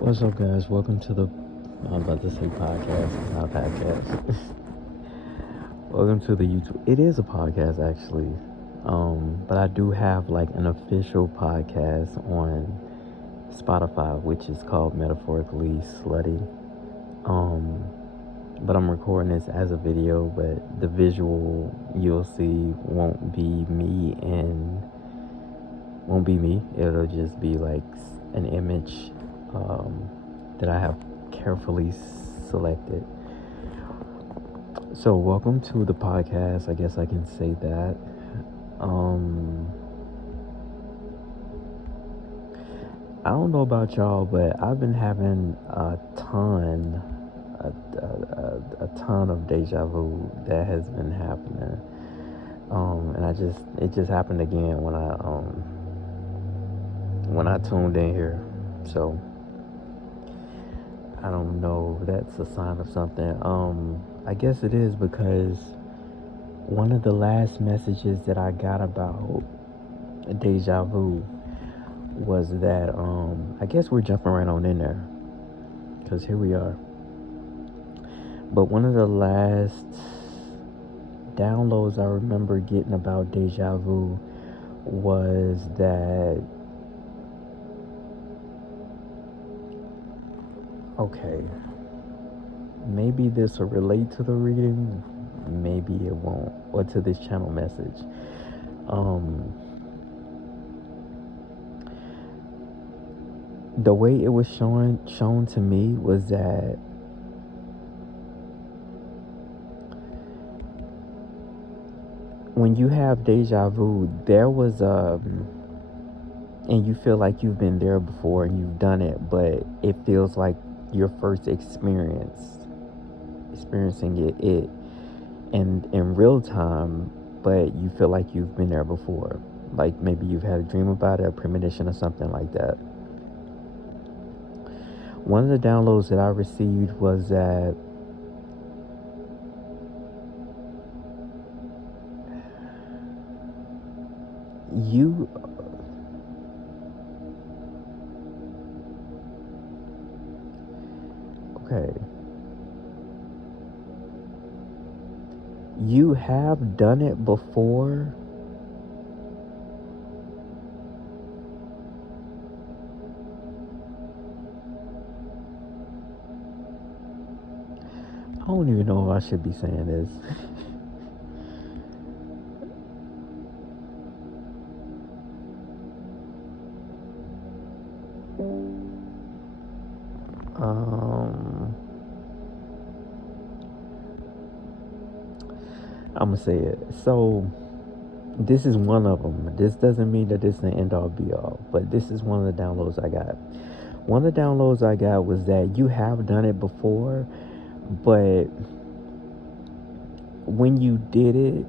What's up, guys? Welcome to the. I was about to say podcast. It's not a podcast. Welcome to the YouTube. It is a podcast, actually. But I do have like an official podcast on Spotify, which is called Metaphorically Slutty. Um, but I'm recording this as a video, but the visual you'll see won't be me. It'll just be like an image um, that I have carefully selected. So, welcome to the podcast. I guess I can say that. Um, I don't know about y'all, but I've been having a ton of deja vu that has been happening. And it just happened again when I tuned in here. So I don't know if that's a sign of something. I guess it is because one of the last messages that I got about deja vu was that I guess we're jumping right on in there because here we are. But one of the last downloads I remember getting about deja vu was that, okay, maybe this will relate to the reading, maybe it won't, or to this channel message. The way it was shown to me was that when you have deja vu, there was and you feel like you've been there before and you've done it, but it feels like your first experiencing it in real time, but you feel like you've been there before. Like maybe you've had a dream about it, a premonition or something like that. One of the downloads that I received was that you okay, you have done it before, I don't even know if I should be saying this. I'm gonna say it. So this is one of them. This doesn't mean that this is the end all be all, but this is one of the downloads I got. One of the downloads I got was that you have done it before, but when you did it,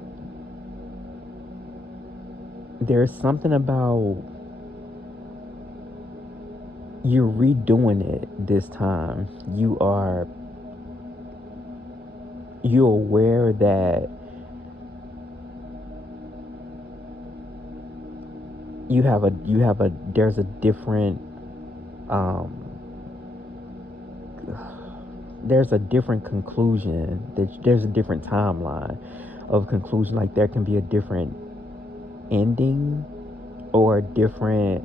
there's something about you're redoing it this time. You're aware that there's a different there's a different conclusion. There's a different timeline of conclusion. Like there can be a different ending or a different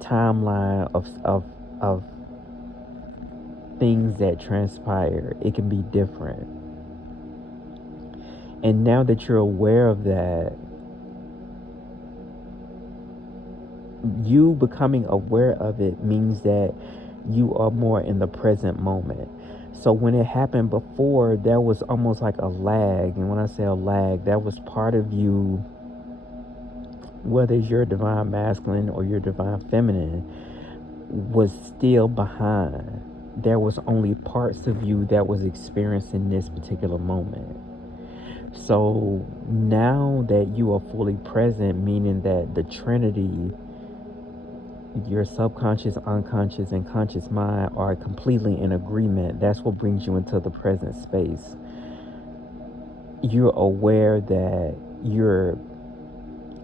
timeline of things that transpire. It can be different. And now that you're aware of that, you becoming aware of it means that you are more in the present moment. So when it happened before, there was almost like a lag. And when I say a lag, that was part of you, whether it's your divine masculine or your divine feminine, was still behind. There was only parts of you that was experiencing this particular moment. So now that you are fully present, meaning that the Trinity, your subconscious, unconscious, and conscious mind are completely in agreement. That's what brings you into the present space. You're aware that you're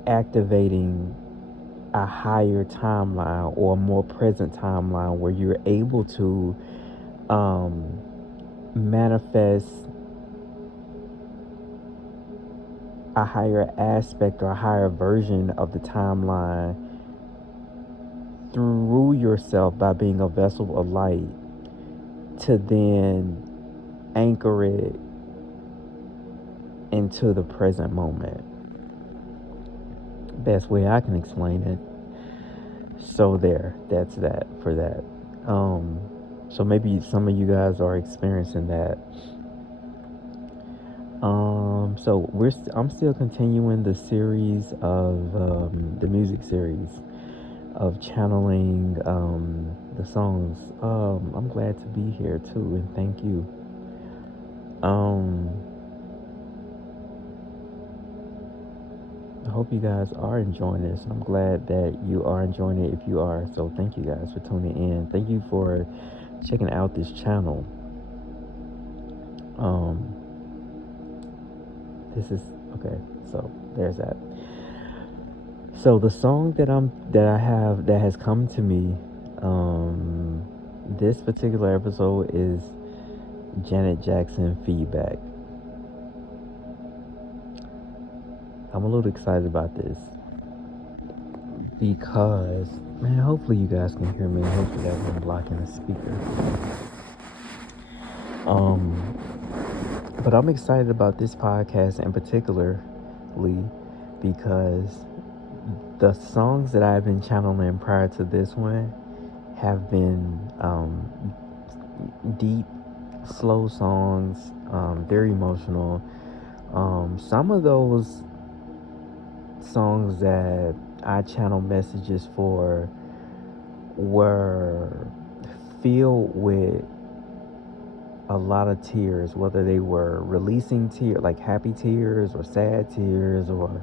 activating a higher timeline or a more present timeline where you're able to um, manifest a higher aspect or a higher version of the timeline through yourself by being a vessel of light to then anchor it into the present moment. Best way I can explain it. So that's that for that. So maybe some of you guys are experiencing that. So I'm still continuing the series of the music series of channeling the songs. I'm glad to be here too, and thank you. I hope you guys are enjoying this. I'm glad that you are enjoying it if you are. So thank you guys for tuning in. Thank you for checking out this channel. This is okay. So there's that. So the song that has come to me this particular episode is Janet Jackson, Feedback. I'm a little excited about this because, man, hopefully you guys can hear me. Hopefully that wasn't blocking the speaker. But I'm excited about this podcast in particularly because the songs that I've been channeling prior to this one have been deep, slow songs, very emotional. Some of those songs that I channel messages for were filled with a lot of tears, whether they were releasing tears, like happy tears or sad tears or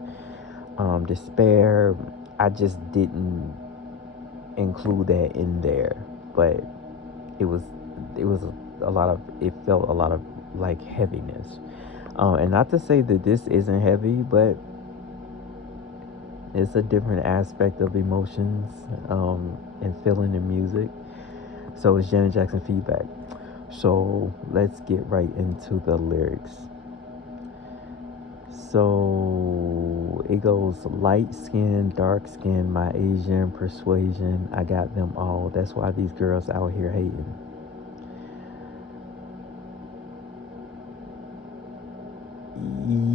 despair. I just didn't include that in there, but it was a lot of, it felt a lot of like heaviness, and not to say that this isn't heavy, but it's a different aspect of emotions and feeling in music. So it's Janet Jackson, Feedback. So let's get right into the lyrics. So it goes, light skin, dark skin, my Asian persuasion, I got them all. That's why these girls out here hating.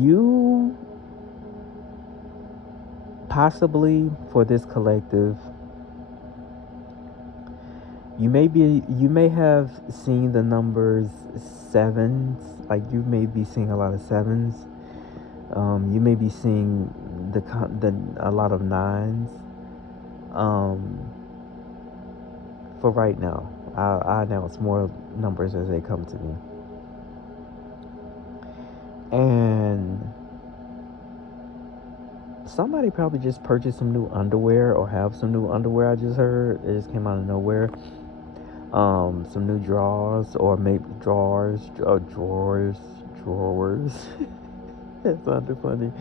You possibly, for this collective, you may have seen the numbers sevens, like you may be seeing a lot of sevens. You may be seeing a lot of nines. For right now, I announce more numbers as they come to me. And somebody probably just purchased some new underwear or have some new underwear. I just heard it just came out of nowhere. Some new drawers or maybe drawers. That sounded funny.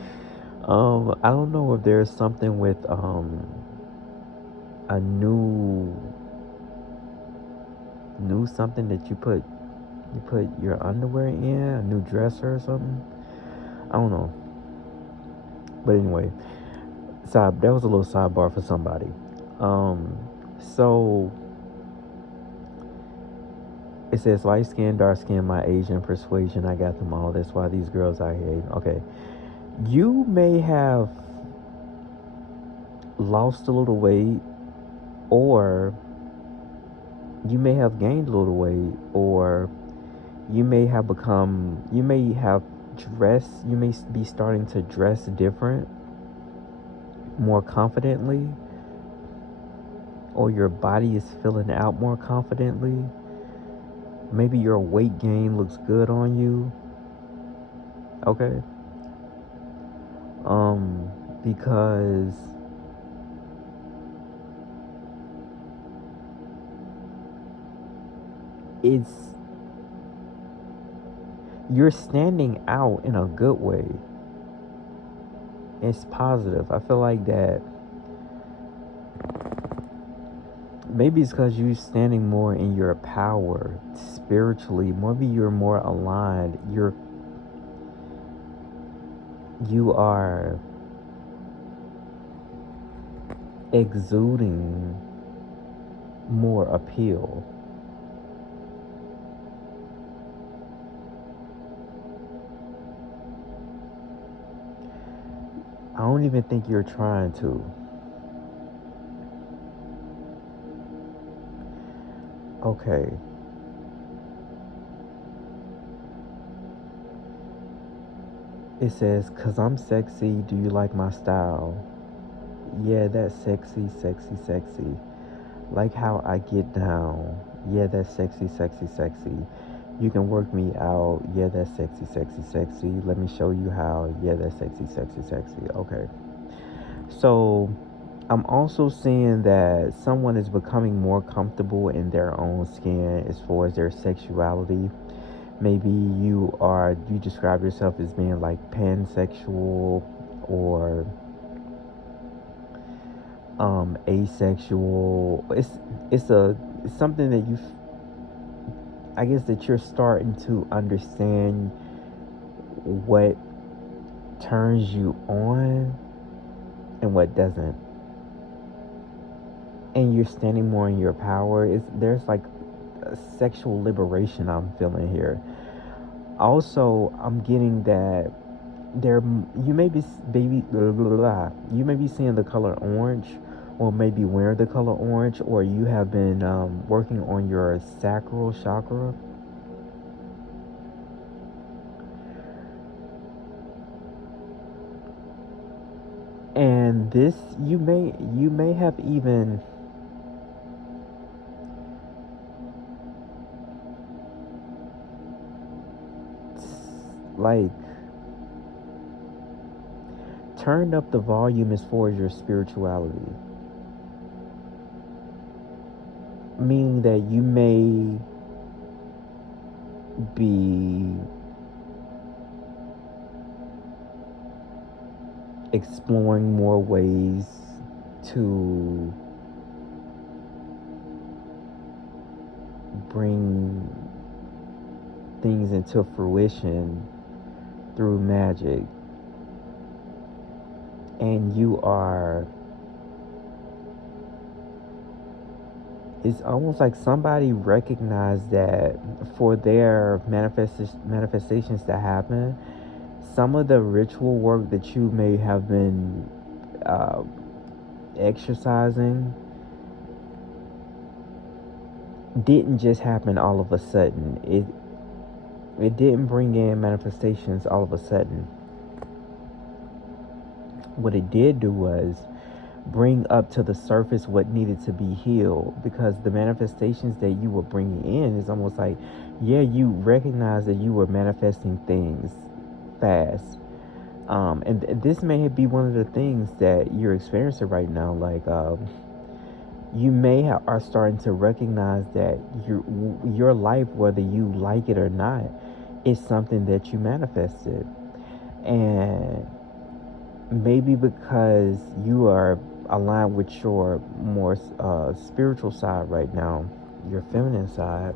I don't know if there's something with a new something that you put your underwear in, a new dresser or something. I don't know. But anyway, that was a little sidebar for somebody. So it says light skin, dark skin, my Asian persuasion, I got them all. That's why these girls out here. Okay. You may have lost a little weight, or you may have gained a little weight, or you may have be starting to dress different, more confidently, or your body is filling out more confidently. Maybe your weight gain looks good on you. Okay. Because you're standing out in a good way. It's positive. I feel like that maybe it's because you're standing more in your power spiritually. Maybe you're more aligned. You are exuding more appeal. I don't even think you're trying to. Okay. It says, "Cause I'm sexy, do you like my style? Yeah, that's sexy, sexy, sexy. Like how I get down. Yeah, that's sexy, sexy, sexy. You can work me out. Yeah, that's sexy, sexy, sexy. Let me show you how. Yeah, that's sexy, sexy, sexy." Okay. So I'm also seeing that someone is becoming more comfortable in their own skin as far as their sexuality. Maybe you describe yourself as being like pansexual or asexual. It's something that I guess that you're starting to understand what turns you on and what doesn't. And you're standing more in your power. There's like a sexual liberation I'm feeling here. Also, I'm getting that there you may be baby blah, blah, blah, you may be seeing the color orange, or maybe wearing the color orange, or you have been working on your sacral chakra. And this, you may have even like turned up the volume as far as your spirituality, meaning that you may be exploring more ways to bring things into fruition through magic. And it's almost like somebody recognized that for their manifestations to happen, some of the ritual work that you may have been uh, exercising didn't just happen all of a sudden. It didn't bring in manifestations all of a sudden. What it did do was bring up to the surface what needed to be healed, because the manifestations that you were bringing in is almost like, yeah, you recognize that you were manifesting things fast. And this may be one of the things that you're experiencing right now. Like, you are starting to recognize that your life, whether you like it or not, is something that you manifested. And maybe because you are aligned with your more spiritual side right now, your feminine side,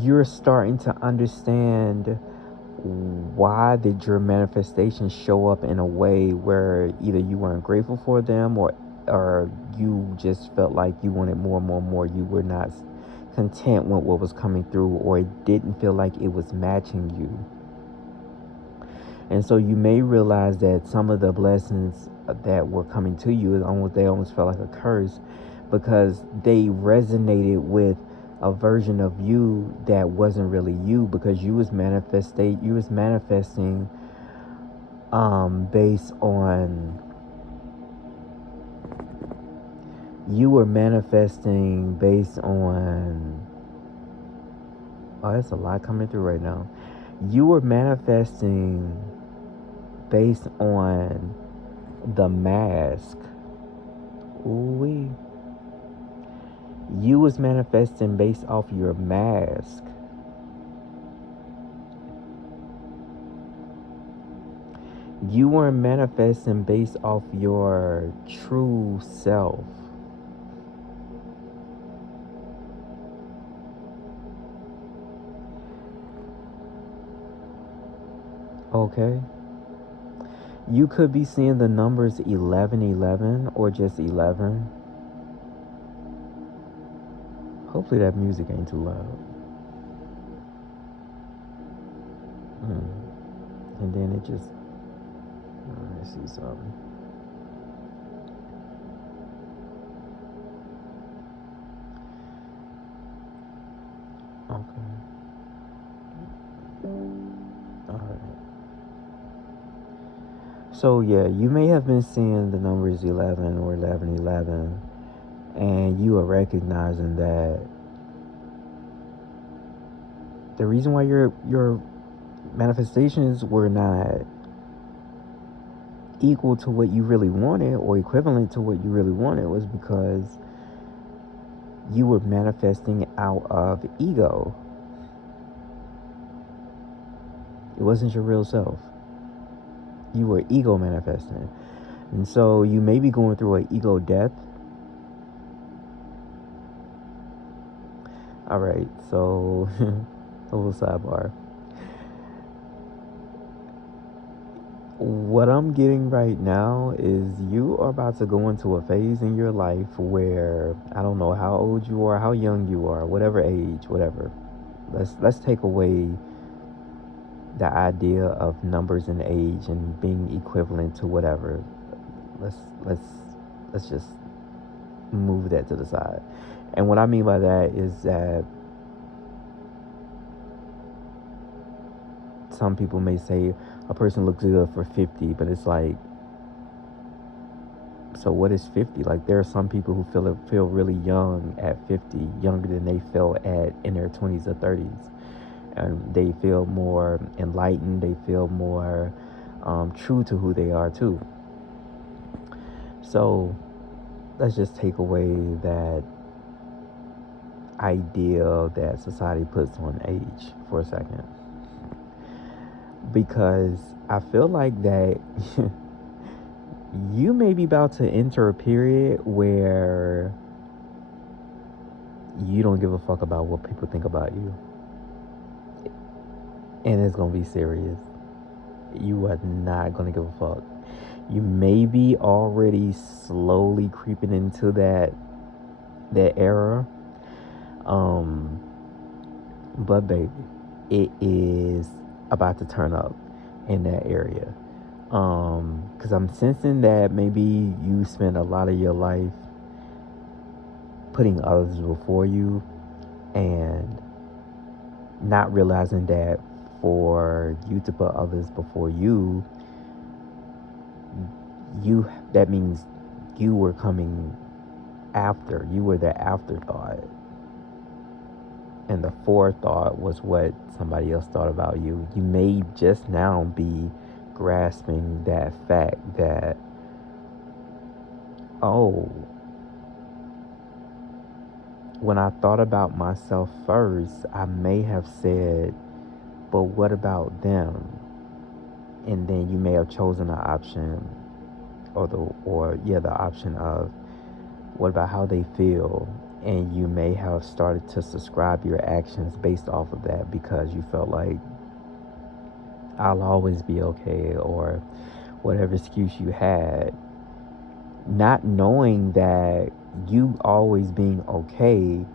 you're starting to understand why did your manifestations show up in a way where either you weren't grateful for them, or you just felt like you wanted more and more and more. You were not content with what was coming through, or it didn't feel like it was matching you. And so you may realize that some of the blessings that were coming to you, they almost felt like a curse, because they resonated with a version of you that wasn't really you, because you was manifesting based on, you were manifesting based on, oh, that's a lot coming through right now. You were manifesting based on the mask. Ooh-wee. You was manifesting based off your mask. You weren't manifesting based off your true self. Okay? You could be seeing the numbers 1111 or just 11. Hopefully that music ain't too loud. And then it just, let me see something. Okay. Alright. So yeah, you may have been seeing the numbers 11 or 1111, and you are recognizing that the reason why your manifestations were not equal to what you really wanted or equivalent to what you really wanted was because you were manifesting out of ego. It wasn't your real self. You were ego manifesting. And so you may be going through an ego death. Alright, so a little sidebar. What I'm getting right now is you are about to go into a phase in your life where I don't know how old you are, how young you are, whatever age, whatever. Let's take away the idea of numbers and age and being equivalent to whatever. Let's just move that to the side. And what I mean by that is that some people may say a person looks good for 50, but it's like, so what is 50? Like, there are some people who feel really young at 50, younger than they felt at in their 20s or 30s. And they feel more enlightened, they feel more true to who they are too. So let's just take away that idea that society puts on age for a second, because I feel like that you may be about to enter a period where you don't give a fuck about what people think about you, and it's gonna be serious. You are not gonna give a fuck. You may be already slowly creeping into that era. But baby, it is about to turn up in that area. Because I'm sensing that maybe you spend a lot of your life putting others before you and not realizing that for you to put others before you, that means you were coming after. You were the afterthought. And the forethought was what somebody else thought about you. You may just now be grasping that fact that, oh, when I thought about myself first, I may have said, but what about them? And then you may have chosen the option the option of what about how they feel, and you may have started to subscribe your actions based off of that because you felt like I'll always be okay, or whatever excuse you had, not knowing that you always being okay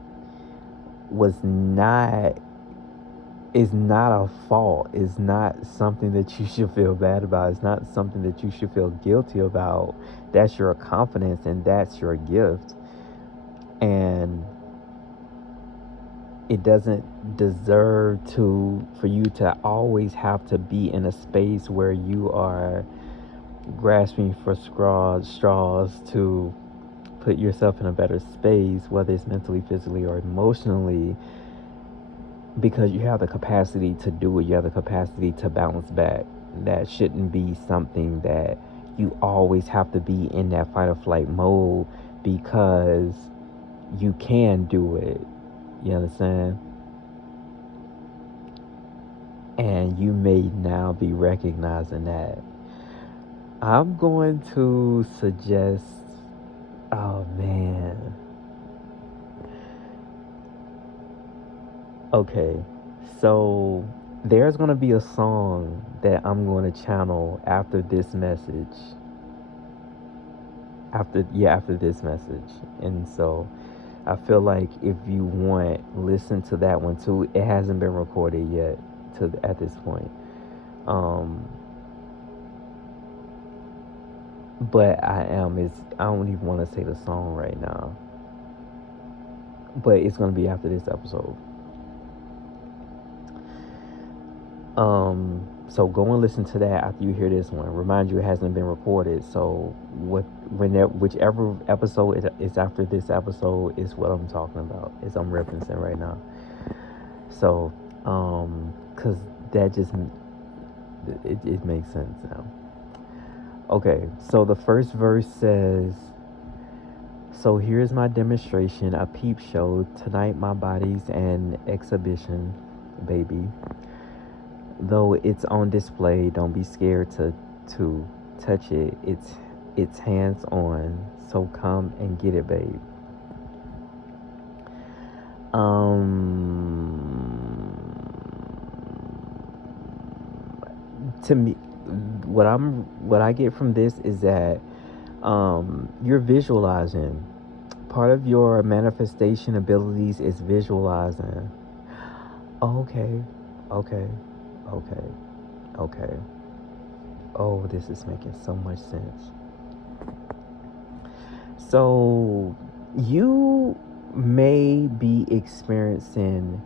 is not a fault. It's not something that you should feel bad about. It's not something that you should feel guilty about. That's your confidence and that's your gift. And it doesn't deserve for you to always have to be in a space where you are grasping for straws to put yourself in a better space, whether it's mentally, physically, or emotionally, because you have the capacity to do it. You have the capacity to bounce back. That shouldn't be something that you always have to be in that fight or flight mode, because you can do it. You understand? And you may now be recognizing that. I'm going to suggest, oh man. Okay. So there's going to be a song that I'm going to channel after this message. After this message. And so I feel like if you want, listen to that one too. It hasn't been recorded yet to at this point. Um but I don't even want to say the song right now. But it's going to be after this episode. So go and listen to that after you hear this one. Remind you it hasn't been recorded. So whichever episode it is after this episode is what I'm talking about. Is I'm referencing right now. So, cause that just it makes sense now. Okay, so the first verse says, "So here's my demonstration, a peep show. Tonight my body's an exhibition, baby. Though it's on display, don't be scared to touch it. It's hands on. So come and get it, babe." To me, what I get from this is that you're visualizing. Part of your manifestation abilities is visualizing. Okay, okay, okay, okay. Oh, this is making so much sense. So, you may be experiencing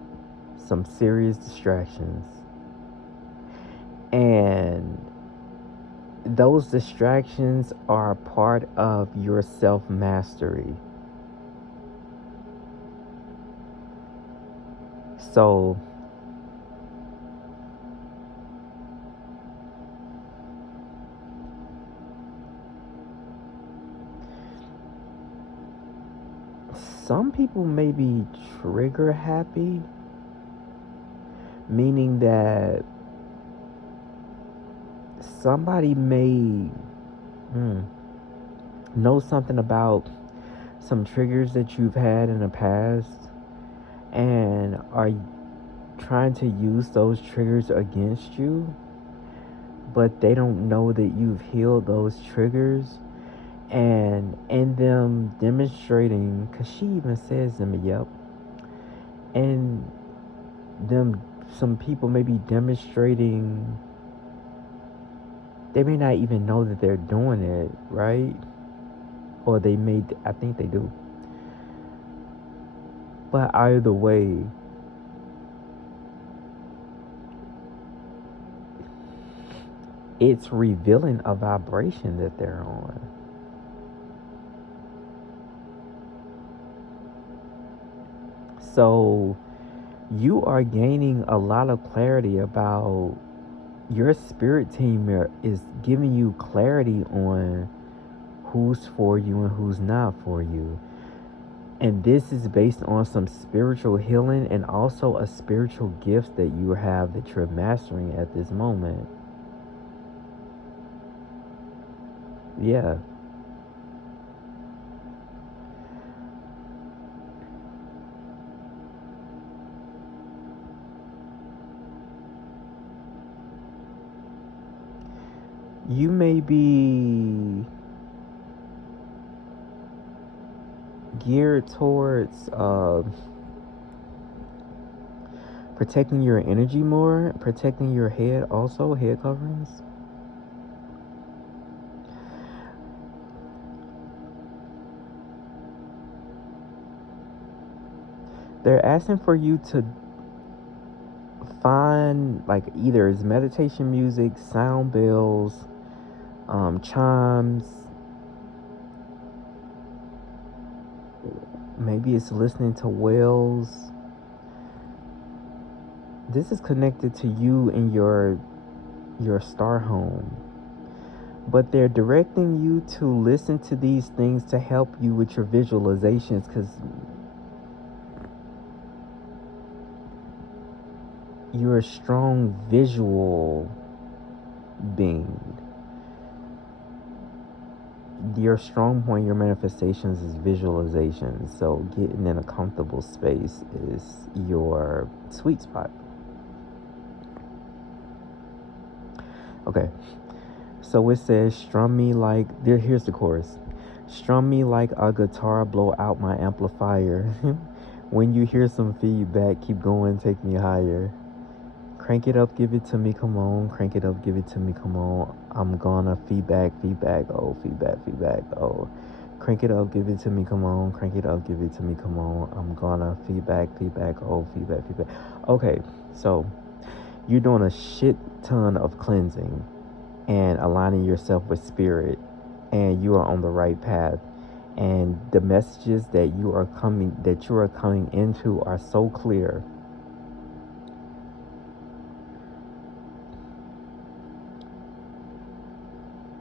some serious distractions, and those distractions are part of your self mastery. So, some people may be trigger happy, meaning that somebody may know something about some triggers that you've had in the past and are trying to use those triggers against you, but they don't know that you've healed those triggers. And in them demonstrating, because she even says them, yep, and them, some people may be demonstrating, they may not even know that they're doing it, right? Or they may, I think they do. But either way, it's revealing a vibration that they're on. So you are gaining a lot of clarity about, your spirit team is giving you clarity on who's for you and who's not for you. And this is based on some spiritual healing and also a spiritual gift that you have that you're mastering at this moment. Yeah. You may be geared towards protecting your energy more, protecting your head also, head coverings. They're asking for you to find like either it's meditation music, sound bells, chimes. Maybe it's listening to whales. This is connected to you and your star home. But they're directing you to listen to these things to help you with your visualizations, because you're a strong visual being. your strong point, your manifestations is visualization. So getting in a comfortable space is your sweet spot. Okay. So it says, strum me like, here's the chorus. Strum me like a guitar, blow out my amplifier. When you hear some feedback, keep going, take me higher. Crank it up, give it to me, come on. Crank it up, give it to me, come on. I'm gonna feedback, oh, feedback, oh. Crank it up, give it to me, come on. Crank it up, give it to me, come on. I'm gonna feedback, oh, feedback. Okay, so you're doing a shit ton of cleansing and aligning yourself with spirit, and you are on the right path. And the messages that you are coming into are so clear.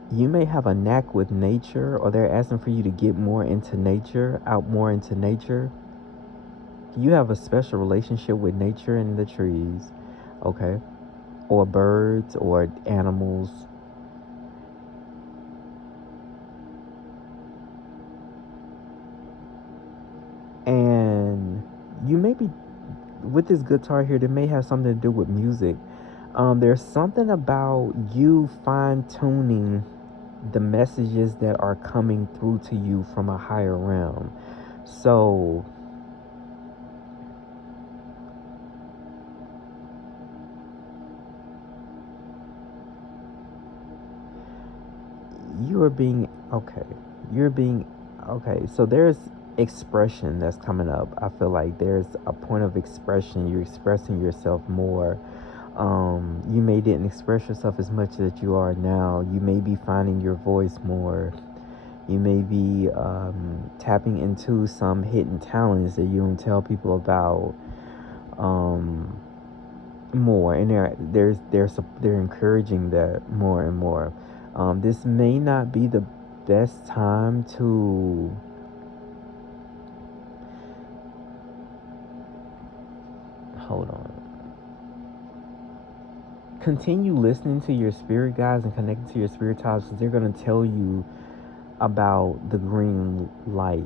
You may have a knack with nature, or they're asking for you to get more into nature, out more into nature. You have a special relationship with nature and the trees, okay? Or birds or animals. And you may be, with this guitar here, that may have something to do with music. There's something about you fine-tuning the messages that are coming through to you from a higher realm. So you're being okay. So there's expression that's coming up. I feel like there's a point of expression. You're expressing yourself more. You may didn't express yourself as much as you are now. You may be finding your voice more. You may be tapping into some hidden talents that you don't tell people about more, and they're encouraging that more and more. This may not be the best time to hold on. Continue listening to your spirit guides and connecting to your spirit types, because they're going to tell you about the green light.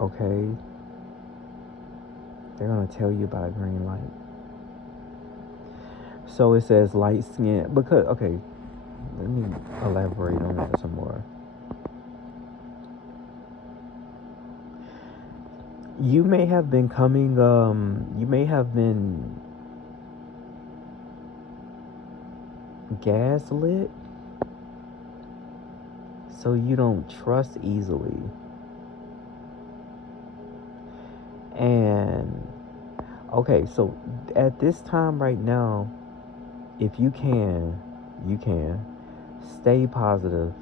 Okay? They're going to tell you about a green light. So it says light skin, because, okay, let me elaborate on that some more. You may have been gaslit, so you don't trust easily. And okay, so at this time right now, if you can stay positive.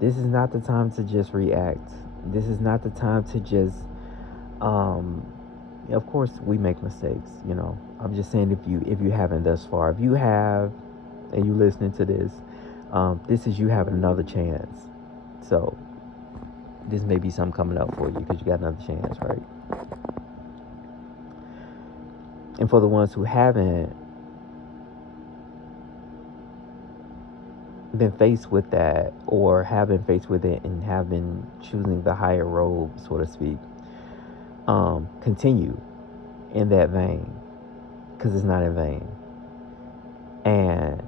This is not the time to just react. This is not the time to just of course we make mistakes, I'm just saying, if you haven't thus far. If you have and you listening to this, this is you having another chance. So this may be something coming up for you because you got another chance, right? And for the ones who haven't been faced with that, or have been faced with it and have been choosing the higher road, so to speak, continue in that vein, because it's not in vain. And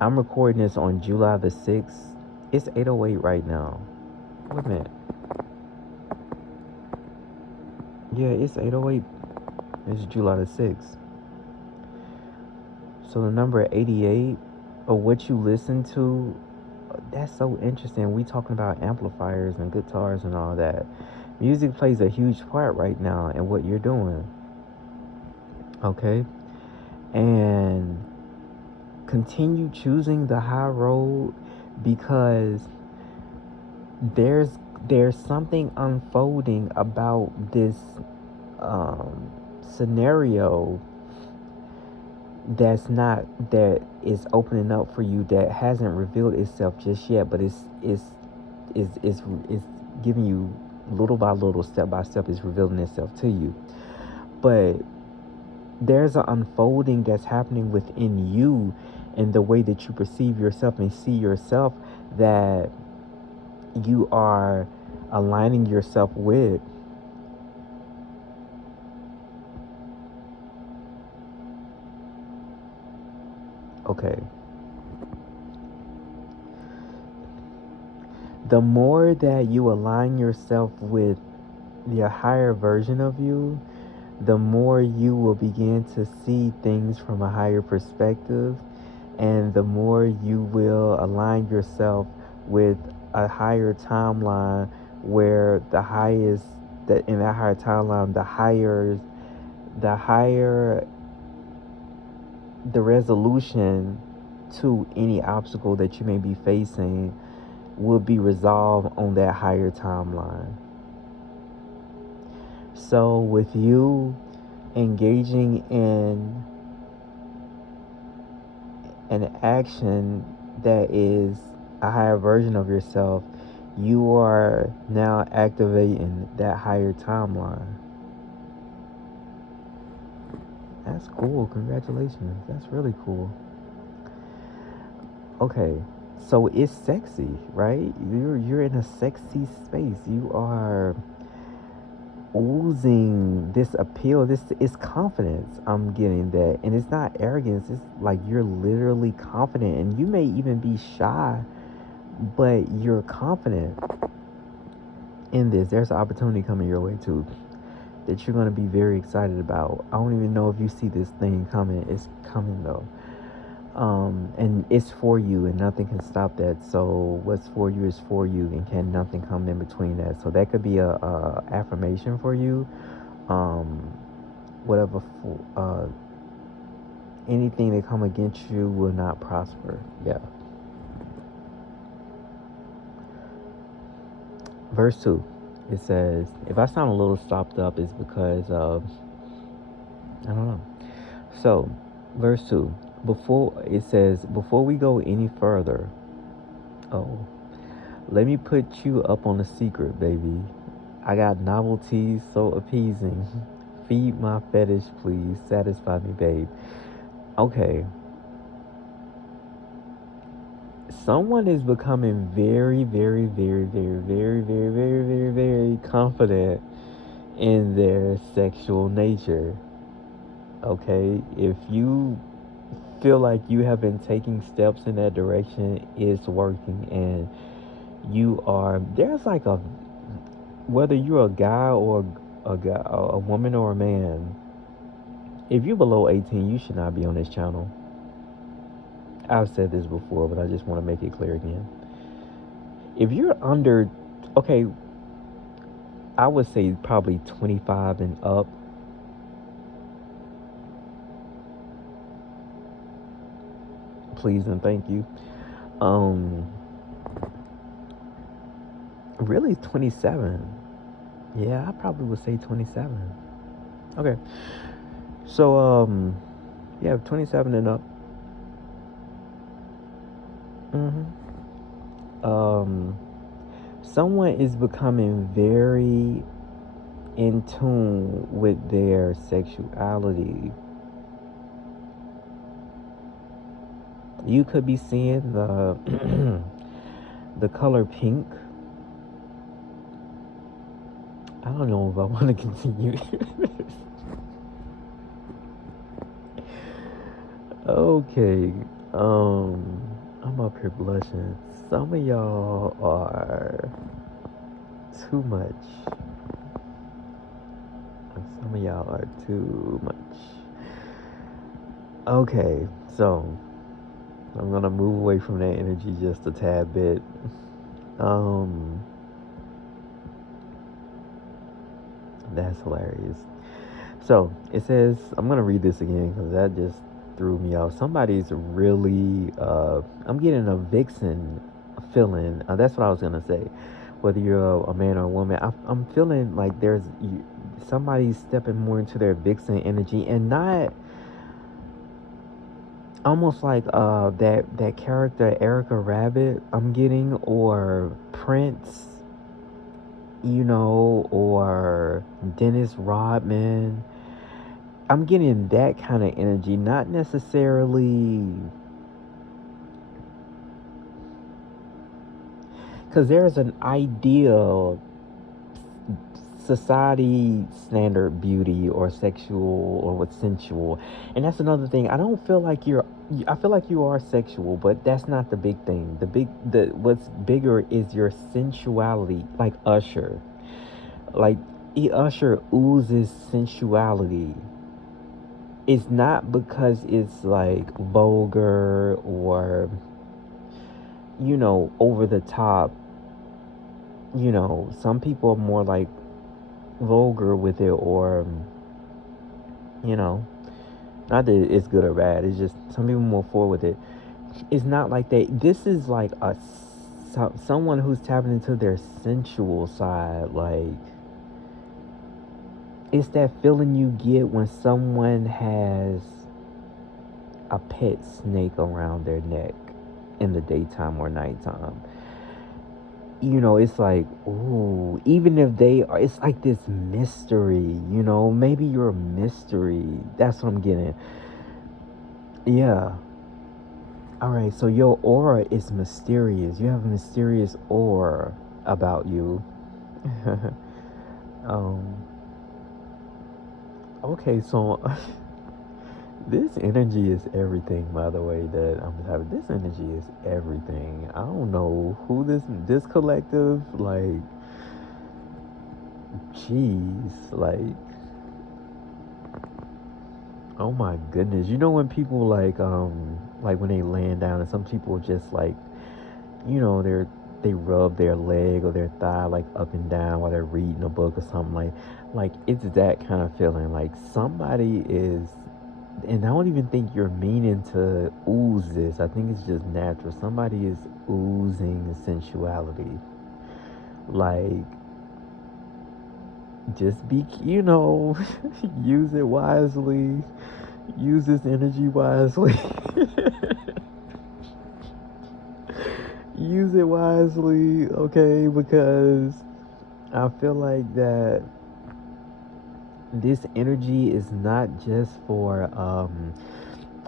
I'm recording this on July the 6th. It's 8:08 right now. Wait a minute. Yeah, it's 8:08. It's July the 6th. So the number 88, or what you listen to, that's so interesting. We talking about amplifiers and guitars and all that. Music plays a huge part right now in what you're doing. Okay? And continue choosing the high road, because there's something unfolding about this scenario that is opening up for you, that hasn't revealed itself just yet, but it's giving you little by little, step by step, is revealing itself to you. But there's an unfolding that's happening within you, and the way that you perceive yourself and see yourself, that you are aligning yourself with. Okay. The more that you align yourself with the higher version of you, the more you will begin to see things from a higher perspective, and the more you will align yourself with a higher timeline, where the highest, that in that higher timeline, the higher the resolution to any obstacle that you may be facing will be resolved on that higher timeline. So with you engaging in an action that is a higher version of yourself, you are now activating that higher timeline. That's cool. Congratulations. That's really cool. Okay. So it's sexy, right? You're in a sexy space. You are oozing this appeal. This is confidence. I'm getting that. And it's not arrogance. It's like you're literally confident, and you may even be shy, but you're confident in this. There's an opportunity coming your way too that you're going to be very excited about. I don't even know if you see this thing coming. It's coming though. And it's for you, and nothing can stop that. So what's for you is for you, and can nothing come in between that. So that could be a affirmation for you. Whatever, anything that come against you will not prosper. Yeah. Verse 2, it says, if I sound a little stopped up, it's because of, I don't know. So, verse 2, before we go any further, oh, let me put you up on a secret, baby. I got novelties so appeasing. Feed my fetish, please. Satisfy me, babe. Okay. Someone is becoming very, very, very, very, very, very, very, very, very confident in their sexual nature. Okay? If you feel like you have been taking steps in that direction, it's working, and there's like whether you're a guy or a woman or a man, if you're below 18, you should not be on this channel. I've said this before, but I just want to make it clear again. If you're under, okay, I would say probably 25 and up, please and thank you. Really 27. Yeah, I probably would say 27. Okay. So, yeah, 27 and up. Someone is becoming very in tune with their sexuality. You could be seeing the the color pink. I don't know if I want to continue. Okay. I'm up here blushing. Some of y'all are too much. Some of y'all are too much. Okay, so I'm gonna move away from that energy just a tad bit. That's hilarious. So it says, I'm gonna read this again because that just threw me off. Somebody's really, I'm getting a vixen feeling. That's what I was gonna say. Whether you're a man or a woman, I'm feeling like there's somebody stepping more into their vixen energy, and not almost like that character Erica Rabbit I'm getting, or Prince, or Dennis Rodman. I'm getting that kind of energy, not necessarily because there's an ideal society standard beauty or sexual or what's sensual, and that's another thing. I don't feel like you're, I feel like you are sexual, but that's not the big thing. The what's bigger is your sensuality, like Usher. Like, Usher oozes sensuality. It's not because it's like vulgar or, over the top. Some people are more like vulgar with it, or, you know, not that it's good or bad. It's just some people more forward with it. It's not like that. This is like someone who's tapping into their sensual side. Like, it's that feeling you get when someone has a pet snake around their neck in the daytime or nighttime. It's like, ooh, even if they are, it's like this mystery, maybe you're a mystery. That's what I'm getting. Yeah. All right. So your aura is mysterious. You have a mysterious aura about you. um, okay. So this energy is everything, by the way, that I'm having. This energy is everything. I don't know who this collective, like, jeez, oh my goodness. When people like when they laying down, and some people just like, they rub their leg or their thigh like up and down while they're reading a book or something, like it's that kind of feeling, like somebody is. And I don't even think you're meaning to ooze this. I think it's just natural. Somebody is oozing sensuality. Like, just be, use it wisely. Use this energy wisely. Use it wisely, okay? Because I feel like that this energy is not just for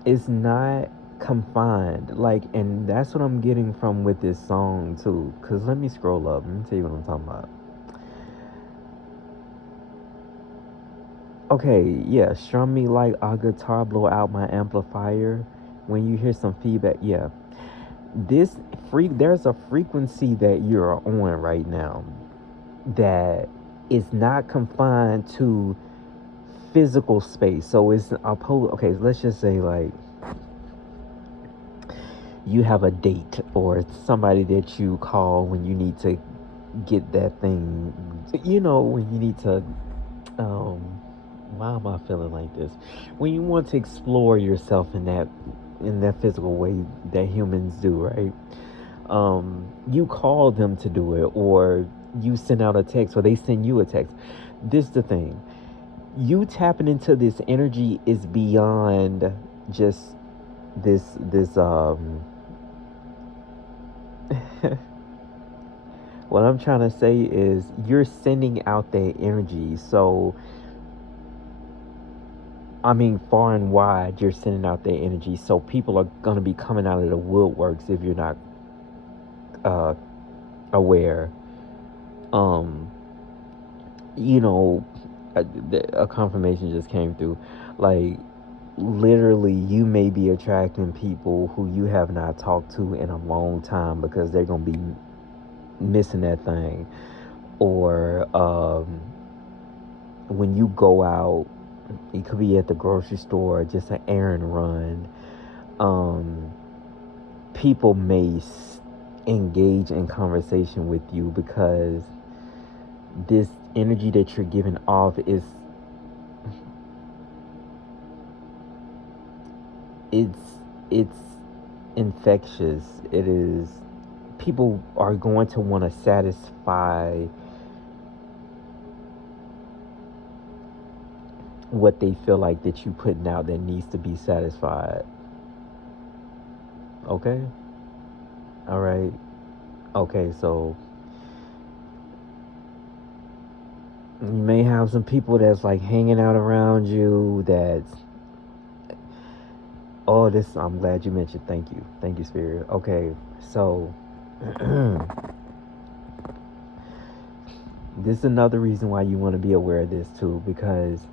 it's not confined, like, and that's what I'm getting from with this song too, because let me scroll up, let me tell you what I'm talking about. Okay, yeah, strum me like a guitar, blow out my amplifier when you hear some feedback. Yeah, there's a frequency that you're on right now that is not confined to physical space. So it's okay, let's just say, like, you have a date or somebody that you call when you need to get that thing, when you need to, um why am I feeling like this, when you want to explore yourself in that physical way that humans do, right? You call them to do it, or you send out a text, or they send you a text. This is the thing, you tapping into this energy is beyond just this what I'm trying to say is you're sending out that energy. So, I mean, far and wide, you're sending out that energy. So people are going to be coming out of the woodworks if you're not uh, aware. Um, you know, a confirmation just came through. Like, literally, you may be attracting people who you have not talked to in a long time because they're going to be missing that thing. Or when you go out, it could be at the grocery store, just an errand run. Um, people may engage in conversation with you because this energy that you're giving off is it's infectious. It is, people are going to want to satisfy what they feel like that you putting out that needs to be satisfied. Okay? All right. Okay, so you may have some people that's like hanging out around you that's, oh, this, I'm glad you mentioned. Thank you. Thank you, Spirit. Okay, so This is another reason why you want to be aware of this too, because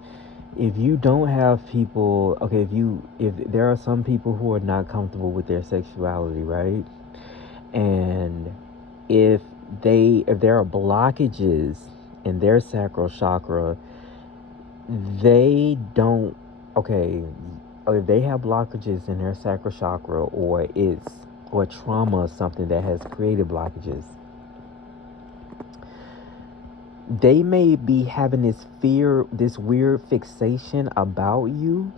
if you don't have people, okay, if there are some people who are not comfortable with their sexuality, right? And if if there are blockages in their sacral chakra, they don't, okay, if they have blockages in their sacral chakra, or trauma, something that has created blockages, they may be having this fear, this weird fixation about you,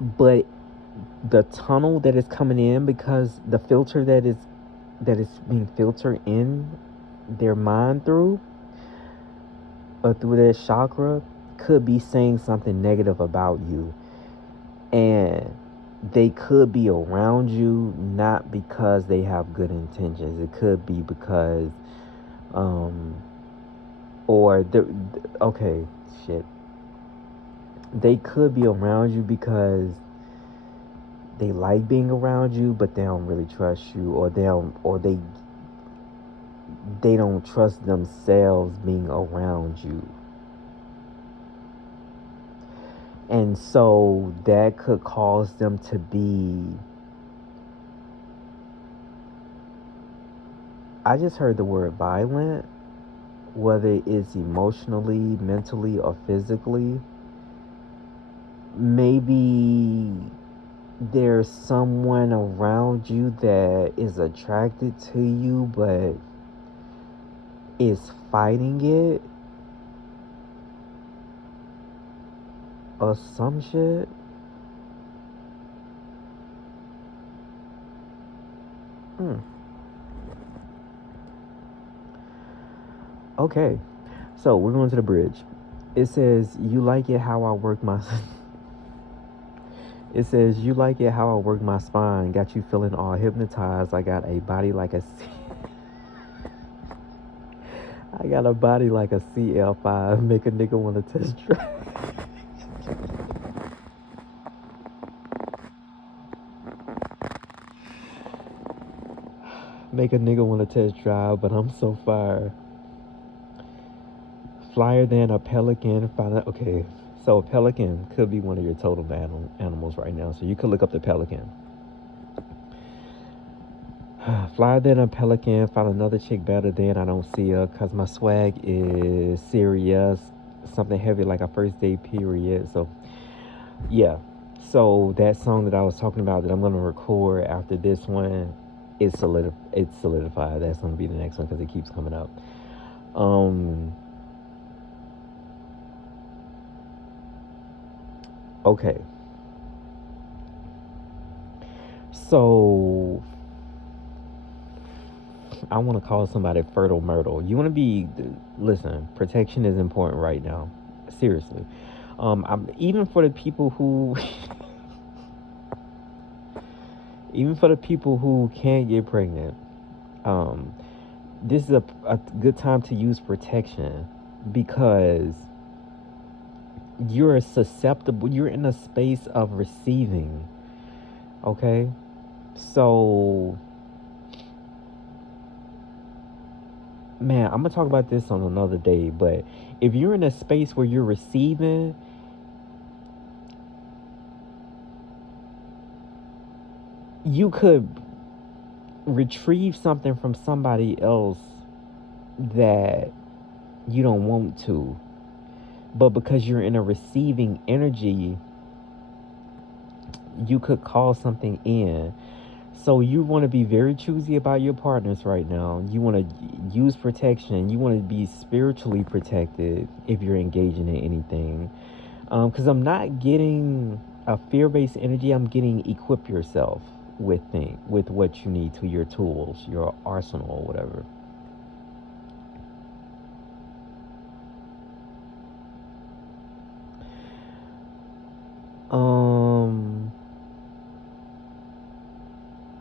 but the tunnel that is coming in, because the filter that is being filtered in their mind through, or through their chakra, could be saying something negative about you. And they could be around you not because they have good intentions. It could be because or okay, shit. They could be around you because they like being around you, but they don't really trust you, or they don't trust themselves being around you. And so that could cause them to be, I just heard the word violent, whether it's emotionally, mentally, or physically. Maybe there's someone around you that is attracted to you, but is fighting it, or some shit. Okay, so we're going to the bridge. It says, you like it how I work my it says, you like it how I work my spine, got you feeling all hypnotized. I got a body like a I got a body like a CL5, make a nigga want to test drive. Make a nigga want to test drive, but I'm so fire. Flyer than a pelican. Okay, so a pelican could be one of your totem animals right now, so you could look up the pelican. Flyer than a pelican. Find another chick better than I don't see her, cause my swag is serious, something heavy like a first date period. So yeah, so that song that I was talking about that I'm gonna record after this one, it's solidified. That's gonna be the next one because it keeps coming up. Okay. So I want to call somebody Fertile Myrtle. You want to be, listen, protection is important right now. Seriously. Even for the people who, even for the people who can't get pregnant, this is a good time to use protection, because you're susceptible, you're in a space of receiving. Okay? So, man, I'm gonna talk about this on another day, but if you're in a space where you're receiving, you could retrieve something from somebody else that you don't want to, but because you're in a receiving energy, you could call something in. So you want to be very choosy about your partners right now. You want to use protection. You want to be spiritually protected if you're engaging in anything. Because I'm not getting a fear-based energy. I'm getting equip yourself with with what you need, to your tools, your arsenal, or whatever.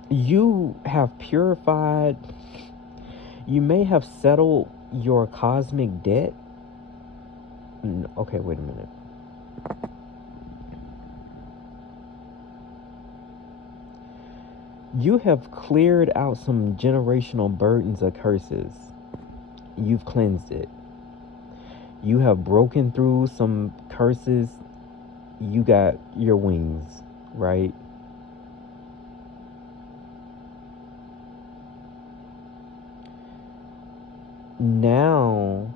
You have purified. You may have settled your cosmic debt. Okay, wait a minute. You have cleared out some generational burdens or curses. You've cleansed it. You have broken through some curses. You got your wings, right? Now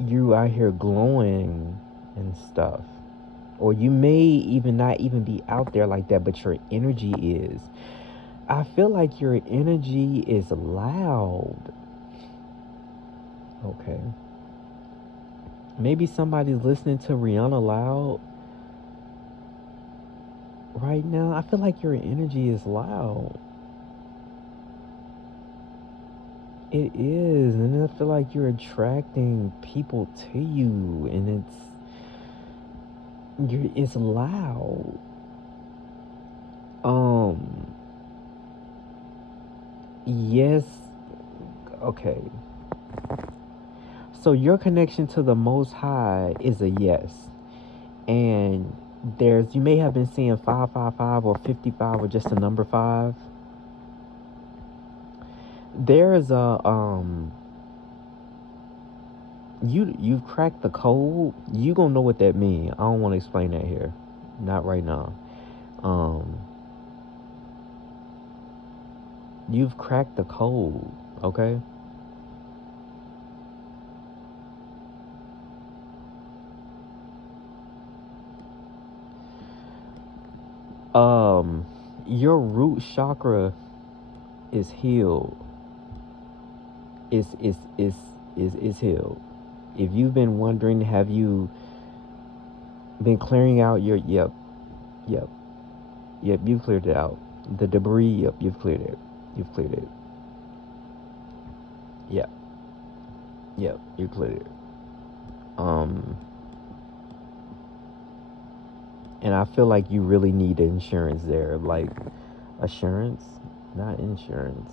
you out here glowing and stuff. Or you may even not even be out there like that, but your energy is. I feel like your energy is loud. Okay. Maybe somebody's listening to Rihanna loud right now. I feel like your energy is loud. It is, and I feel like you're attracting people to you, and it's loud. Um, yes, okay. So your connection to the Most High is a yes, and you may have been seeing 555 or 55 or just the number five. There's a you've cracked the code. You gonna know what that means. I don't want to explain that here, not right now. Um, you've cracked the code. Okay. Um, your root chakra is healed. Is healed. If you've been wondering, have you been clearing out your yep, you've cleared it out. The debris, yep, you've cleared it. You've cleared it. Yep, yep, you cleared it. Um, and I feel like you really need insurance there, like assurance, not insurance.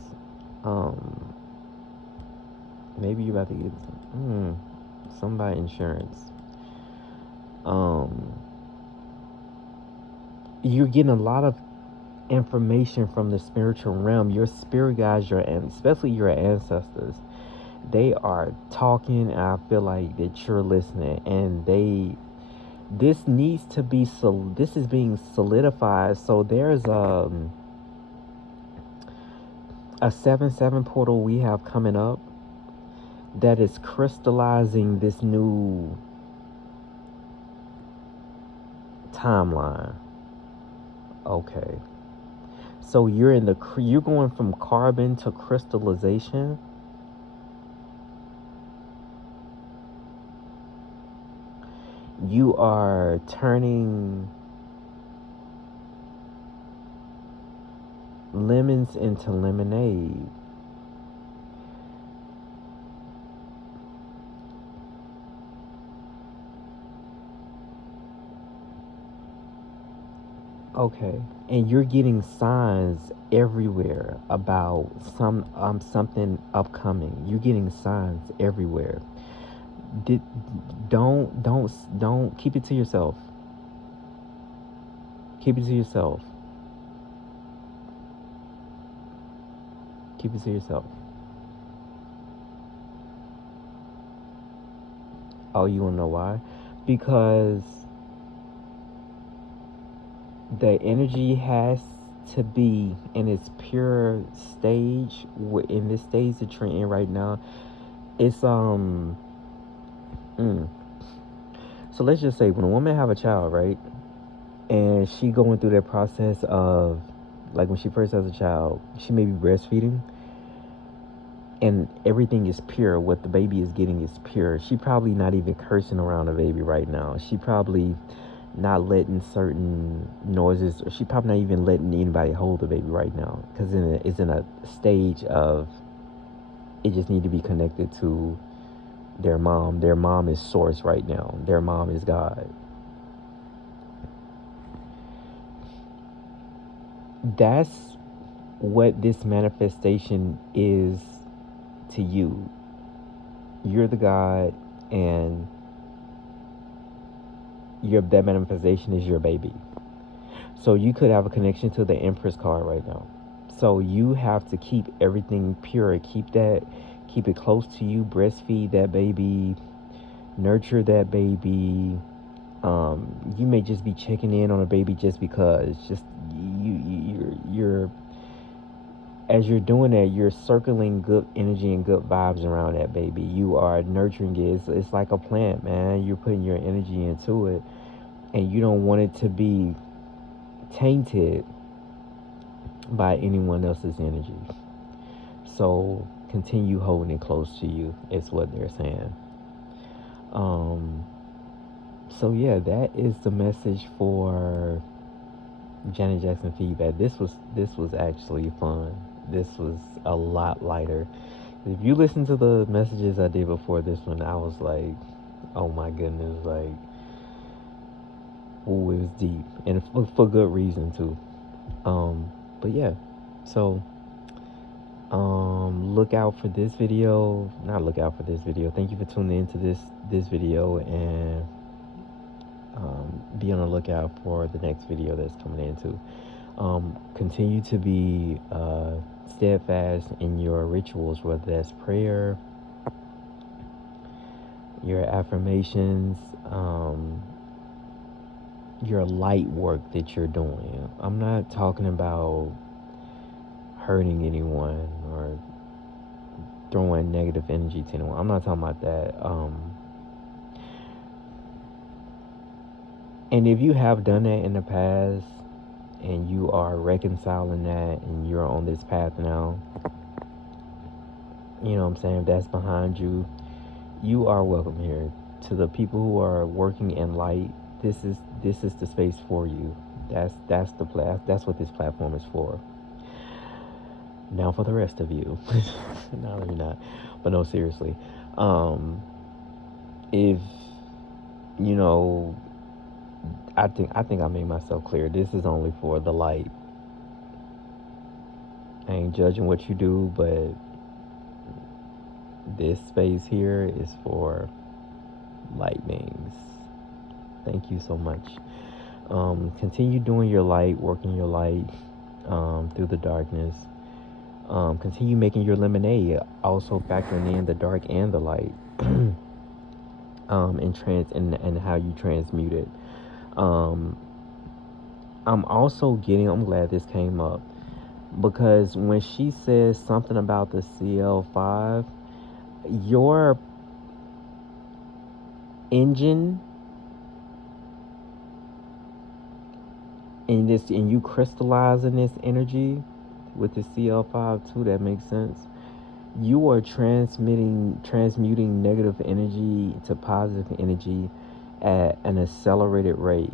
Um, maybe you about to get some by insurance. Um, you're getting a lot of information from the spiritual realm. Your spirit guides, especially your ancestors, they are talking, and I feel like that you're listening, and this needs to be this is being solidified. So there's a 7-7 portal we have coming up that is crystallizing this new timeline. Okay. So you're going from carbon to crystallization. You are turning lemons into lemonade. Okay. And you're getting signs everywhere about something upcoming. You're getting signs everywhere. Did don't keep it to yourself. Keep it to yourself. Keep it to yourself. Oh, you wanna know why? Because the energy has to be in its pure stage. In this stage that you're in right now, it's so let's just say when a woman have a child, right, and she going through that process of, like, when she first has a child, she may be breastfeeding, and everything is pure. What the baby is getting is pure. She probably not even cursing around the baby right now. She probably not letting certain noises, or she probably not even letting anybody hold the baby right now, because it's in a stage of, it just need to be connected to their mom. Their mom is source right now. Their mom is God. That's what this manifestation is to you. You're the God, and that manifestation is your baby. So you could have a connection to the Empress card right now. So you have to keep everything pure. Keep it close to you. Breastfeed that baby. Nurture that baby. You may just be checking in on a baby just because. Just you're as you're doing that, you're circling good energy and good vibes around that baby. You are nurturing it. It's like a plant, man. You're putting your energy into it, and you don't want it to be tainted by anyone else's energy. So continue holding it close to you, is what they're saying. So yeah, that is the message for Janet Jackson feedback. This was actually fun. This was a lot lighter. If you listen to the messages I did before this one, I was like, oh my goodness, like, ooh, it was deep, and for good reason too. But yeah, so look out for this video. Not look out for this video. Thank you for tuning into this video, and be on the lookout for the next video that's coming in too. Continue to be steadfast in your rituals, whether that's prayer, your affirmations, your light work that you're doing. I'm not talking about hurting anyone or throwing negative energy to anyone. I'm not talking about that. And if you have done that in the past and you are reconciling that and you're on this path now, you know what I'm saying, if that's behind you, you are welcome here. To the people who are working in light, this is the space for you. That's what this platform is for. Now for the rest of you. No, maybe not. But no, seriously. If you know, I think I made myself clear. This is only for the light. I ain't judging what you do, but this space here is for light beings. Thank you so much. Continue doing your light, working your light through the darkness. Continue making your lemonade, also factoring in the dark and the light, and how you transmute it. I'm glad this came up, because when she says something about the CL5, your engine and you crystallizing this energy with the CL5 too, that makes sense. You are transmuting negative energy to positive energy at an accelerated rate.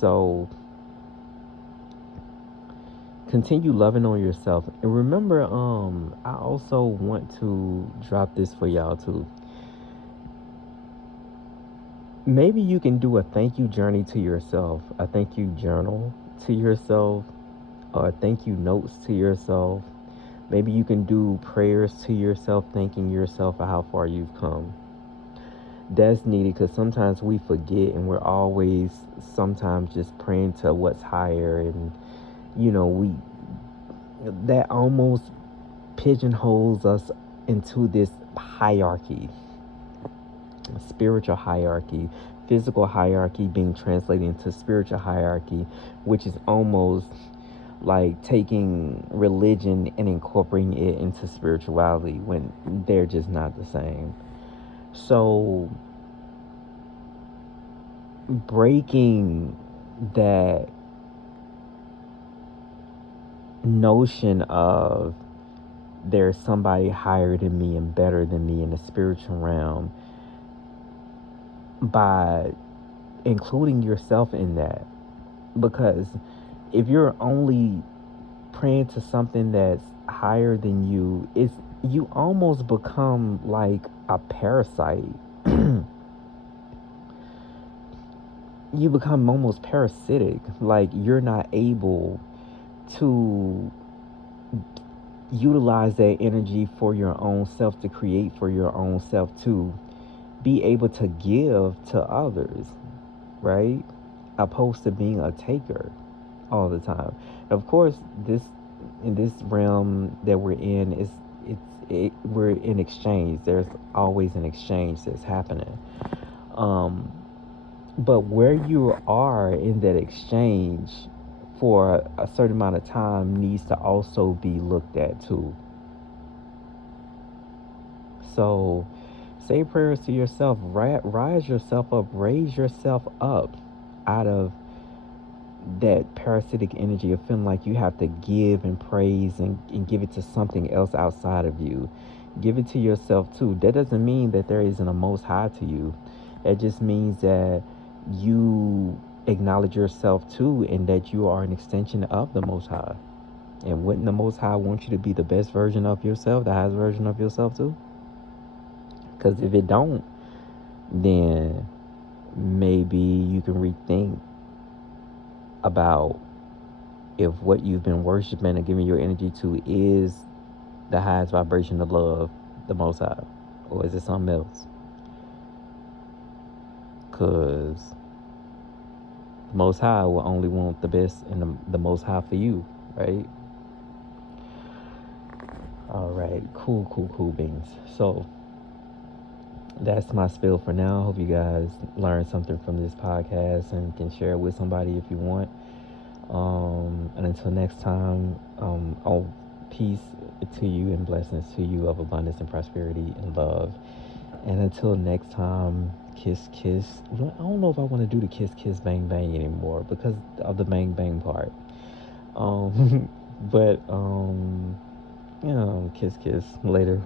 So continue loving on yourself. And remember, I also want to drop this for y'all too. Maybe you can do a thank you journey to yourself, a thank you journal to yourself, or thank you notes to yourself. Maybe you can do prayers to yourself, thanking yourself for how far you've come. That's needed, because sometimes we forget, and we're always sometimes just praying to what's higher, and that almost pigeonholes us into this hierarchy, spiritual hierarchy, physical hierarchy being translated into spiritual hierarchy, which is almost like taking religion and incorporating it into spirituality when they're just not the same. So breaking that notion of there's somebody higher than me and better than me in the spiritual realm by including yourself in that. Because if you're only praying to something that's higher than you, you almost become like a parasite. You become almost parasitic. Like, you're not able to utilize that energy for your own self, to create for your own self, to be able to give to others, right? Opposed to being a taker. all the time. Of course, this in this realm that we're in is we're in exchange. There's always an exchange that's happening. Um, but where you are in that exchange for a certain amount of time needs to also be looked at too. So say prayers to yourself, rise yourself up, raise yourself up out of that parasitic energy of feeling like you have to give and praise and give it to something else outside of you. Give it to yourself too. That doesn't mean that there isn't a most high to you. It just means that you acknowledge yourself too and that you are an extension of the most high. And wouldn't the most high want you to be the best version of yourself, the highest version of yourself too? Because if it don't, then maybe you can rethink about if what you've been worshiping and giving your energy to is the highest vibration of love, the most high, or is it something else? Because the most high will only want the best and the most high for you, right? All right, cool beans. So that's my spill for now. Hope you guys learned something from this podcast and can share it with somebody if you want. And until next time, peace to you and blessings to you of abundance and prosperity and love. And until next time, kiss, kiss. I don't know if I want to do the kiss, kiss, bang, bang anymore because of the bang, bang part. But, kiss, kiss later.